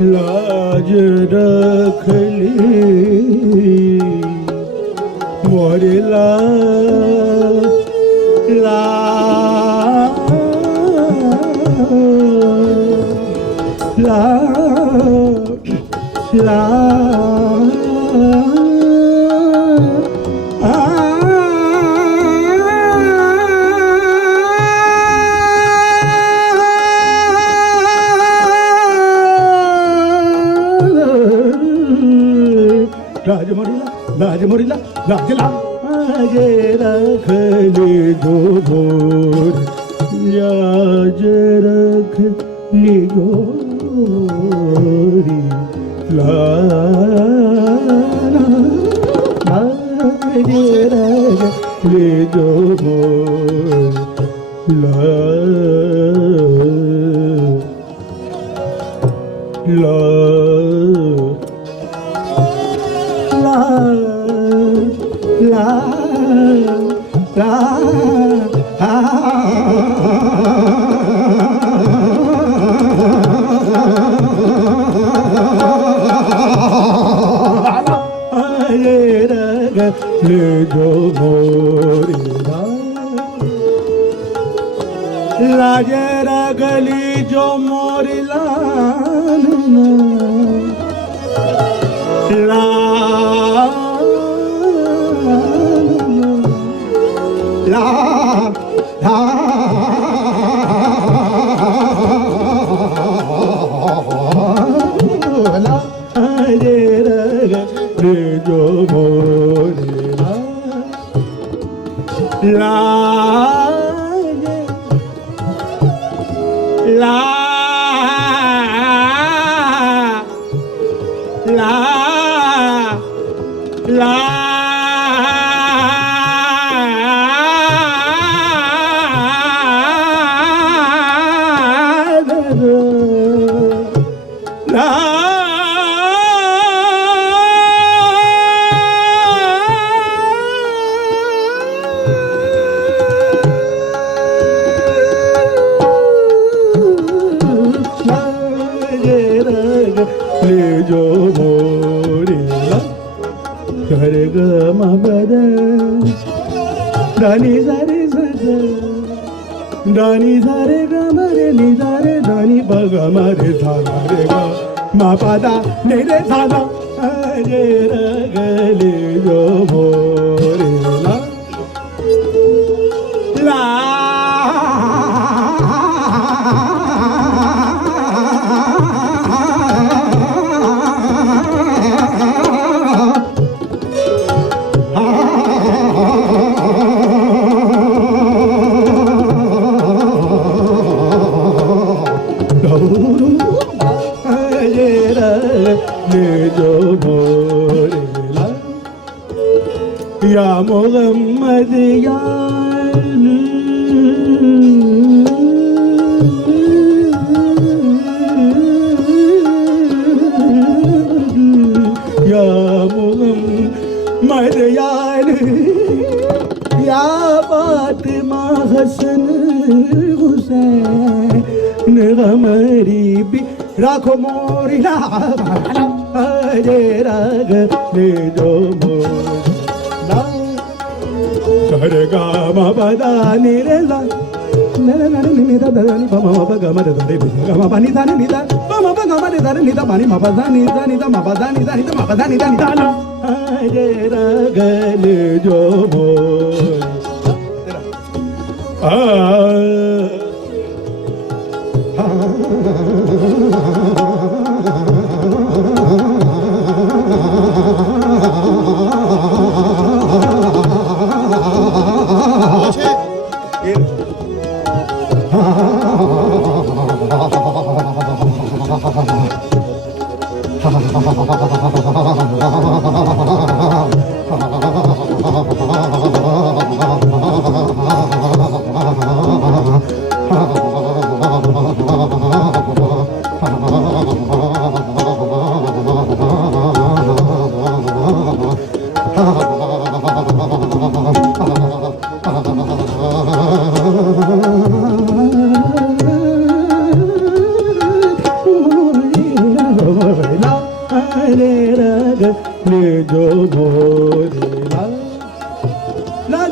लाज रख ली मोरी ला लाज मोरीला लाज लाजे रख ली जो भोर लाज रख ली गोरी लाजे रख ली जो भोर ला ले जो मोरी लाजे रगली जो मोरी ला जो मोरी ला ला ला ला ले जो मोरी ला कर ग म बद दानी सारे सद दानी सारे ग म रे नि सारे दानी ब ग म रे सा रे ग म प दा नि रे सा दा रे र ग ले जो मोरी ला ला ले जो मोरी ला या मोहम्मद या मोहम्मद या फातिमा हसन हुसैन हमारी भी राखो मोरी ला जे राग ले जो मोरी कर गा म पदा नि रे ला न न न नि दा दा नि प म प ग म दा रे ब ग म प नि दा नि दा प म प ग म रे दा नि दा प नि म प दा नि दा म प दा नि दा म प दा नि दा ला जे राग ले जो मोरी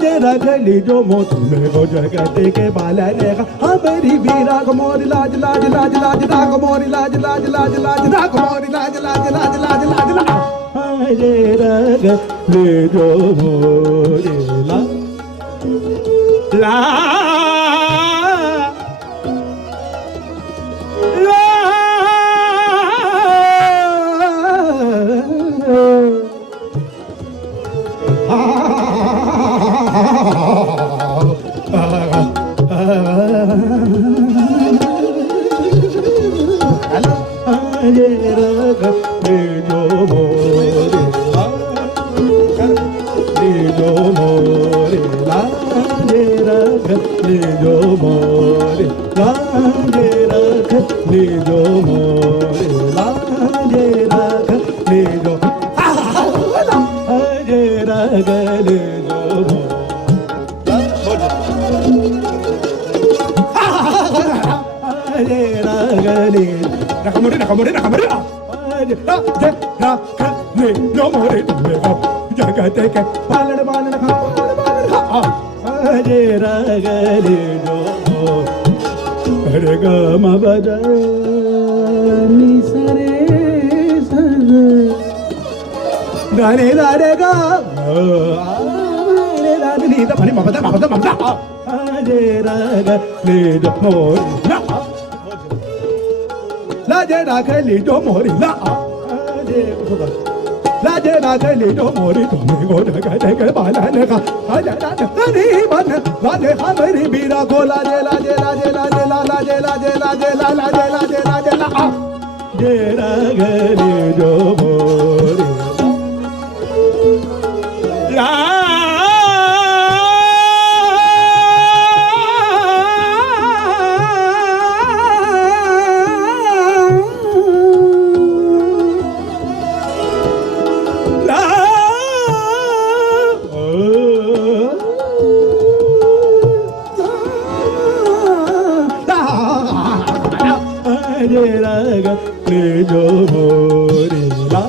लाजे रखली जो मोत में हो जगते के बाला रेखा हमारी वीरा को मोरी लाज लाज लाज लाज राग मोरी लाज लाज लाज लाज राग मोरी लाज लाज लाज लाज लाज लाज रे रग ले जो मोरी ला ला जगते के पालन पालन खा अरे रगले जो रे ग म बज नि सरे सर दारे दारे ग रे दारे नि द पनि मबदा मबदा मबदा अरे रगले जो मोरी लाजे रगले जो मोरी ला अरे लाजे रागले जो मोरी तुम्हें गो जगते के बाला ने का आजा रानी बन लाजे हमारी बीरा को लाजे लाजे लाजे लाजे लाजे लाजे लाजे लाजे लाजे लाजे ला जे रागले जो मोरी ला जो मोरी ला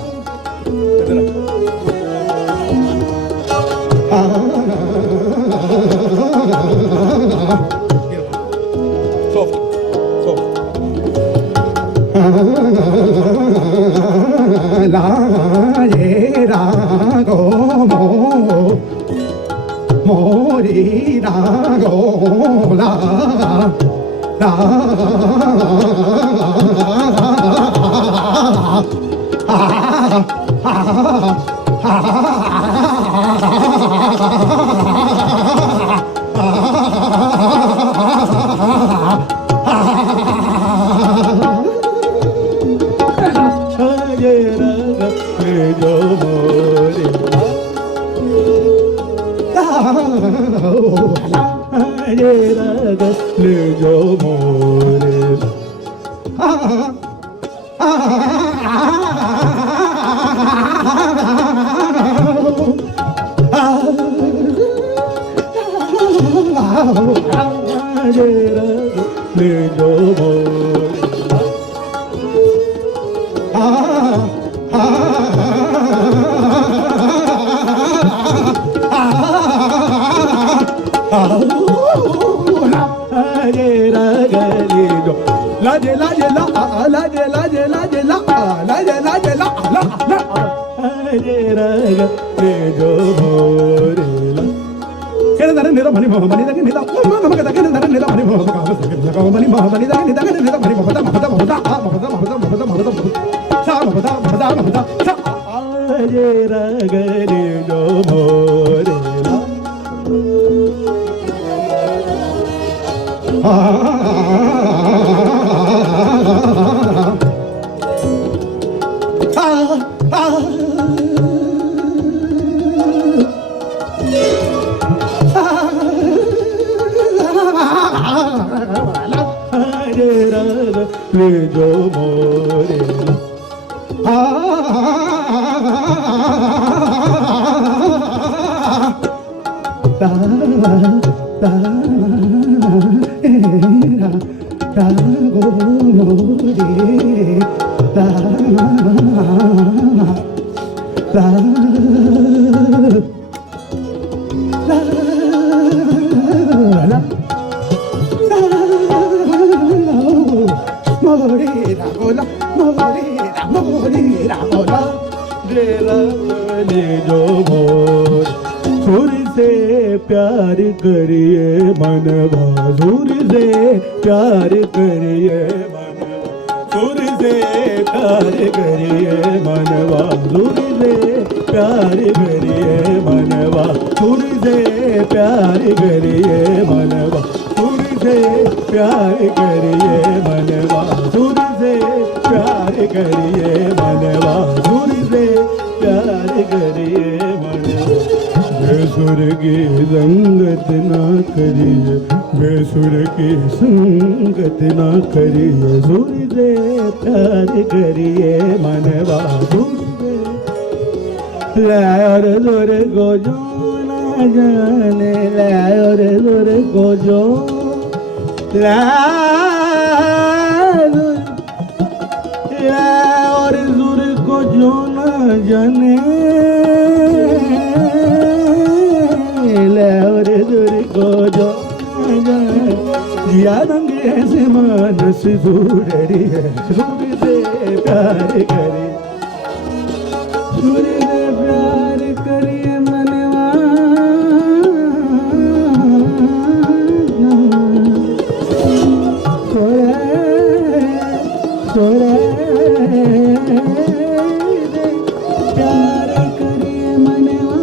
लाजे रागो मोरी रागो ला ला लाजे लाजे ला लाजे लाजे लाजे ला लाजे लाजे ला ला ला रे रग रे जो मोरे ला केने दरे निरा मनी मोह मनी दगे निरा मम मम के केने दरे निरा मनी मोह का का मनी मोह मनी दगे निरा केने निरा मनी मोह बता बता बता बता बता बता बता सा बता बता बता सा रे रग रे जो मोरे ला ले जो मोरे ता ता एरा ता गो मोरे ता ता ला सुर से प्यार करिए मनवा, सुर से प्यार करिए मनवा, सुर से प्यार करिए मनवा, सुर से प्यार करिए मनवा, सुर से प्यार करिए मनवा, सुर से प्यार करिए मनवा, सुर से प्यार करिए मनवा, सुर से प्यार करिए मनवा। बेसुर की संगत ना करिए, बेसुर की संगत ना करिए, सुर से प्यार करिए मनवा, सुर से ले और सुर को जो ना जाने, ले और सुर को जो ले और सुर को जो ना जाने, ले और सुर को जो ना जाने, जिया रंग ऐसे मानस सुरड़ी है, सुर से प्यार करिए, सुर से प्यार करिए मनवा, सोरे सोरे प्यार करिए मनवा,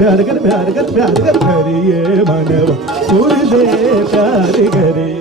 प्यार प्यार प्यार कर करिए मनवा, सुर से प्यार करिए।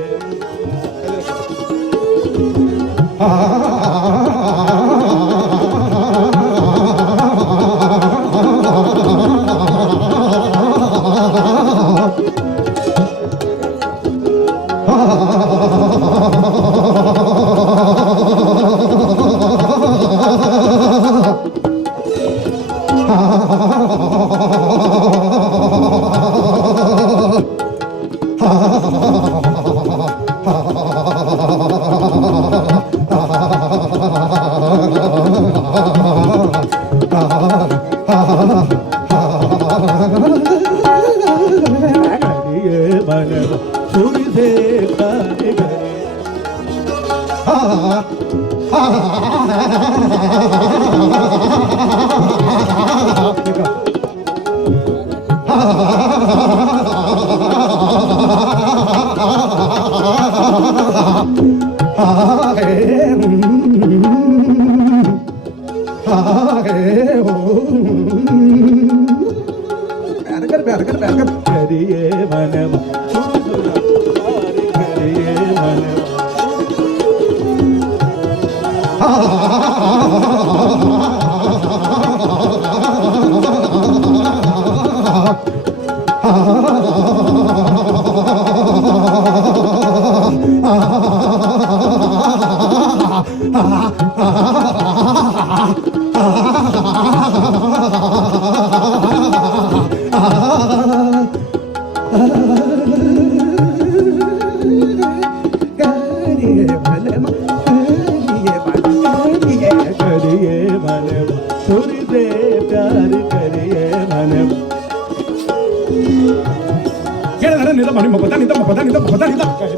प्यार कर करिए मनवा, प्यार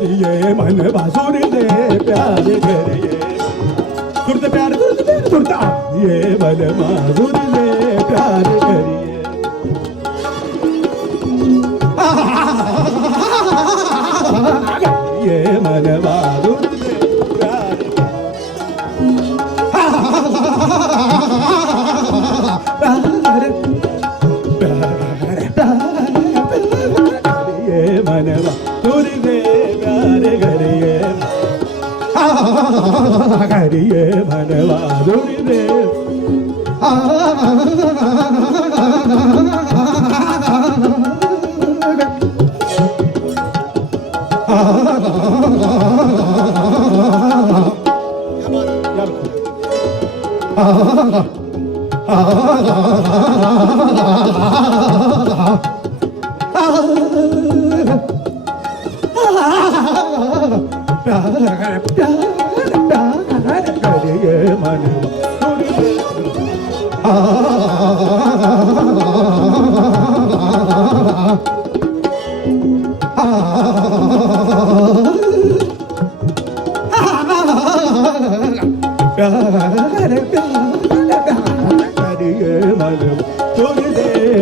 करिए मनवा, सुर से प्यार करिए, सुर से प्यार सुरता ये मनवा, सुर से प्यार करिए, ये मनवा सुर से प्यार ये मनवा, सुर से प्यार करिए, करिए मनवा, सुर से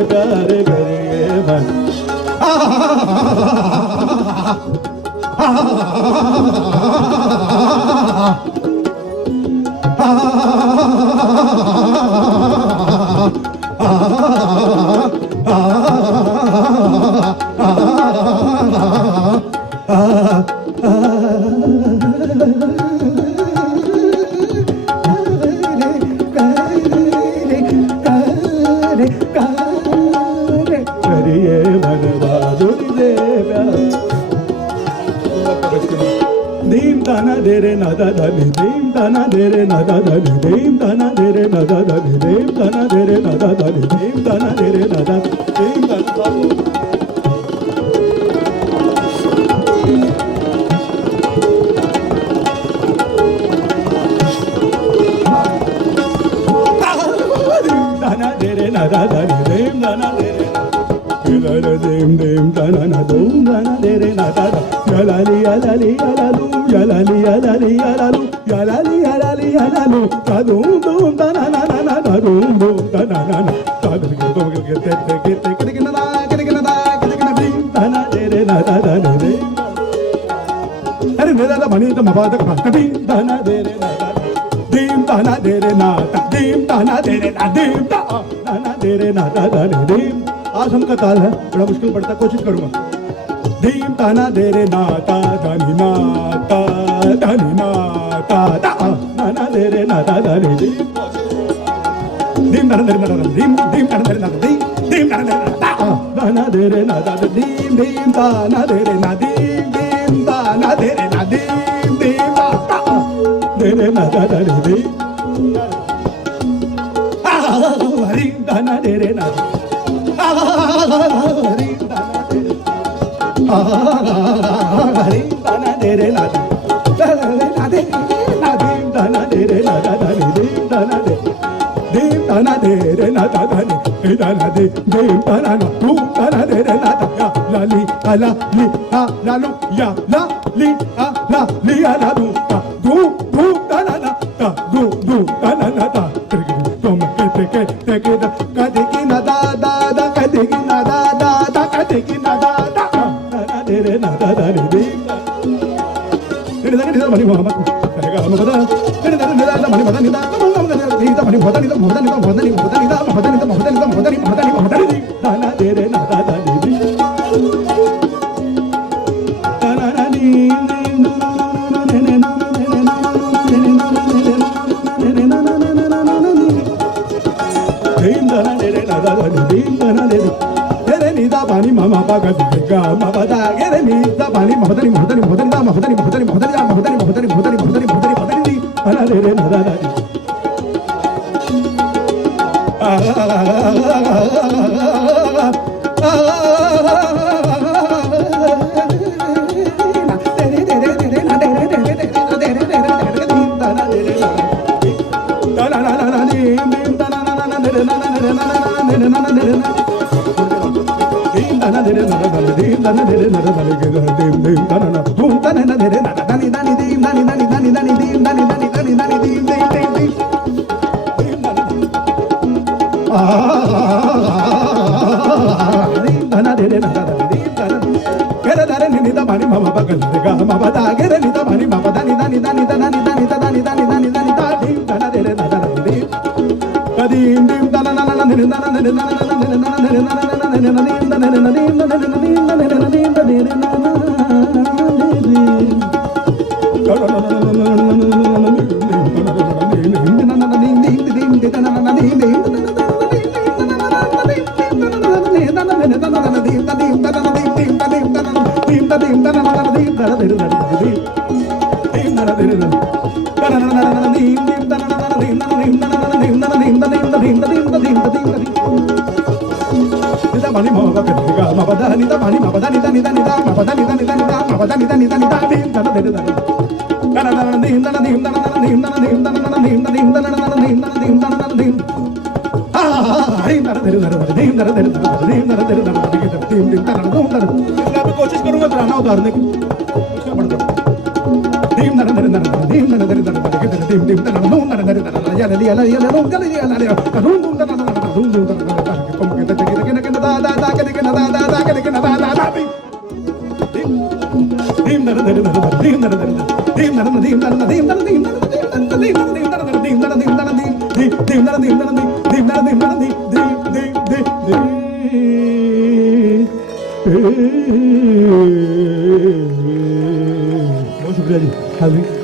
प्यार करिए मन करिए मन बहादुरी दे दीम दाना दे रे नादा दानी दीम दाना दे रे नादा दानी दीम दाना दे रे नादा दानी दीम दाना दे रे नादा दानी दीम दाना दे रे नादा दीम दाना दे रे नादा दानी दीम दाना दे रे Dim dim dana na dum dana de re na da da yalali yalali yalalu yalali yalali yalalu yalali yalali yalalu da dum dum dana na na na da dum dum dana na na da dum dum ke te kidikina da kidikina dim dana de re na da da de अरे मेरा दा बनी तो मबाद का dim dana de re na da dim dana de re na da dim dana de re na dim dana de re na da da dim आज हम का ताल है बड़ा मुश्किल पड़ता कोशिश करूंगा धीम ताना दे रे नाता धनी नाता धनी नाता ता नाना दे रे नाता धनी धीम नाना दे रे नाता धीम धीम नाना दे रे नाता धीम नाना दे रे नाता नाना दे रे नाता धीम धीम ताना दे रे ना धीम ताना दे रे ना धीम ताना दे रे नाता धनी धीम ताना दे रे नाता Hari dana de re na de na de na dim dana de re na da da dim dana de re na da da ni dana de dim dana na tu dana de re na da ya la li ala li a la lu ya la li a la li a la du ta du dana na ta du dana na ta tum ke da ka de ki na da da ka de ki na da da ka de ki na da da de re na da da dim Ini mani Muhammad, mereka mengatakan, ini mani Muhammad, ini mani Muhammad, dana dere nada dani, dana dani, dana dere nada dani, dana dere. Nida bani mama baga diga mama da gere nida bani mahdani mahdani mahdani da mahdani mahdani mahdani da mahdani mahdani mahdani mahdani mahdani mahdani di ala re re nada da कोशिश करूंगा तराना उतारने की बहुत शुक्रिया जी हाजी